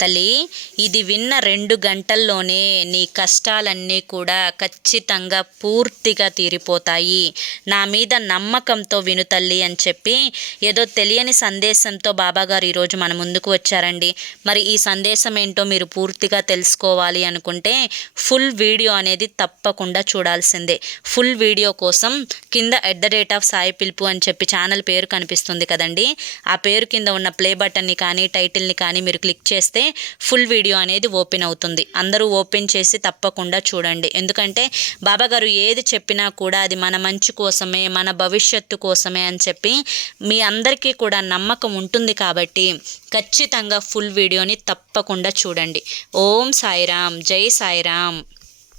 తల్లి ఇది విన్న రెండు గంటల్లోనే నీ కష్టాలన్నీ కూడా ఖచ్చితంగా పూర్తిగా తీరిపోతాయి. నా మీద నమ్మకంతో విను తల్లి అని చెప్పి ఏదో తెలియని సందేశంతో బాబాగారు ఈరోజు మన ముందుకు వచ్చారండి. మరి ఈ సందేశం ఏంటో మీరు పూర్తిగా తెలుసుకోవాలి అనుకుంటే ఫుల్ వీడియో అనేది తప్పకుండా చూడాల్సిందే. ఫుల్ వీడియో కోసం కింద at the rate of Sai పిలుపు అని చెప్పి ఛానల్ పేరు కనిపిస్తుంది కదండి. ఆ పేరు కింద ఉన్న ప్లే బటన్ని కానీ టైటిల్ని కానీ మీరు క్లిక్ చేస్తే ఫుల్ వీడియో అనేది ఓపెన్ అవుతుంది. అందరూ ఓపెన్ చేసి తప్పకుండా చూడండి. ఎందుకంటే బాబా గారు ఏది చెప్పినా కూడా అది మన మంచి కోసమే మన భవిష్యత్తు కోసమే అని చెప్పి మీ అందరికీ కూడా నమ్మకం ఉంటుంది కాబట్టి ఖచ్చితంగా ఫుల్ వీడియోని తప్పకుండా చూడండి. ఓం సాయిరామ్ జై సాయిరామ్.